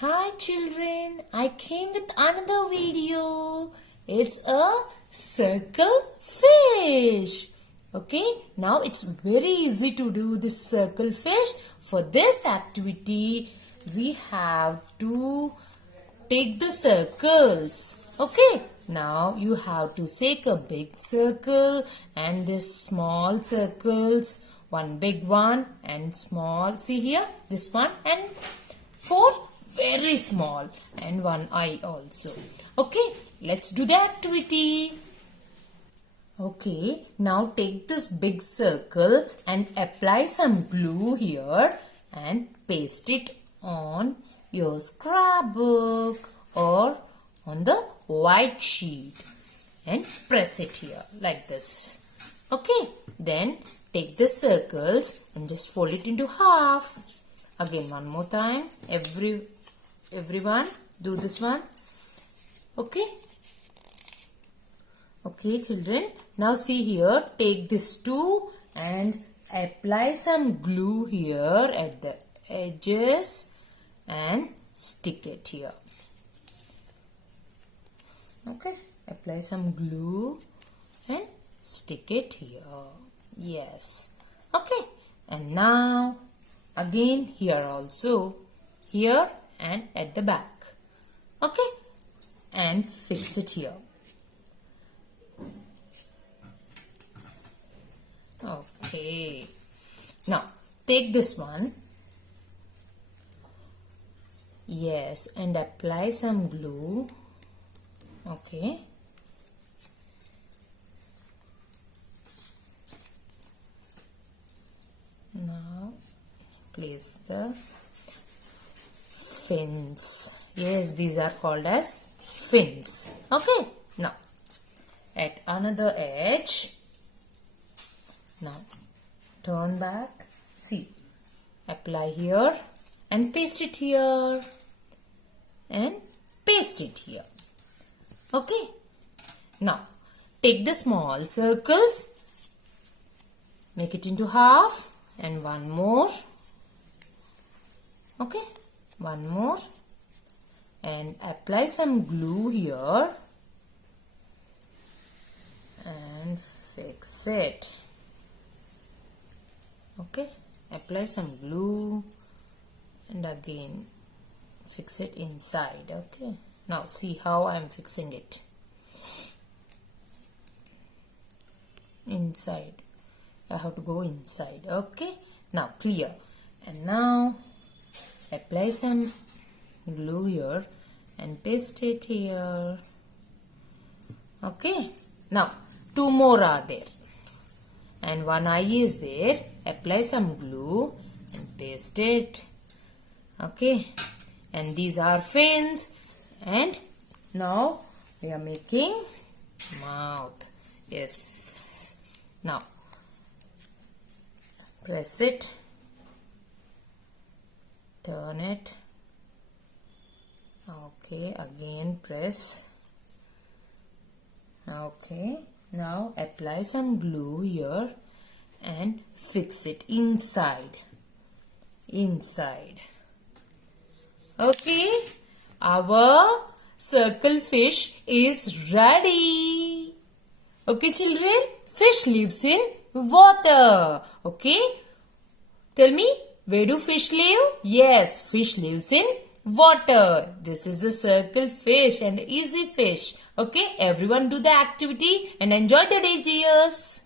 Hi children, I came with another video. It's a circle fish. Okay, now it's very easy to do this circle fish. For this activity, we have to take the circles. Okay, now you have to take a big circle and this small circles. One big one and small. See here, this one and four very small and one eye also. Okay, let's do the activity. Okay, now take this big circle and apply some glue here and paste it on your scrapbook or on the white sheet and press it here like this. Okay, then take the circles and just fold it into half. Again, one more time. Everyone do this one. Okay. Okay, children. Now see here. Take this two and apply some glue here at the edges and stick it here. Okay. Apply some glue and stick it here. Yes. Okay. And now again here also, here and at the back. Okay, and fix it here. Okay, now take this one. Yes, and apply some glue. Okay. Now place the fins. Yes, these are called as fins. Okay, now at another edge. Now turn back. See, apply here and paste it here and paste it here. Okay, now take the small circles, make it into half and one more. Okay, one more and apply some glue here and fix it. Okay, apply some glue and again fix it inside. Okay, now see how I am fixing it. Inside, I have to go inside. Okay, now clear. And now apply some glue here and paste it here. Okay, now two more are there and one eye is there. Apply some glue and paste it. Okay, and these are fins and now we are making mouth. Yes, now press it, turn it. Okay, again press. Okay, now apply some glue here and fix it inside. Okay, our circle fish is ready. Okay, children, fish lives in water. Okay, tell me, where do fish live? Yes, fish lives in water. This is a circle fish and easy fish. Okay, everyone do the activity and enjoy the day, dears.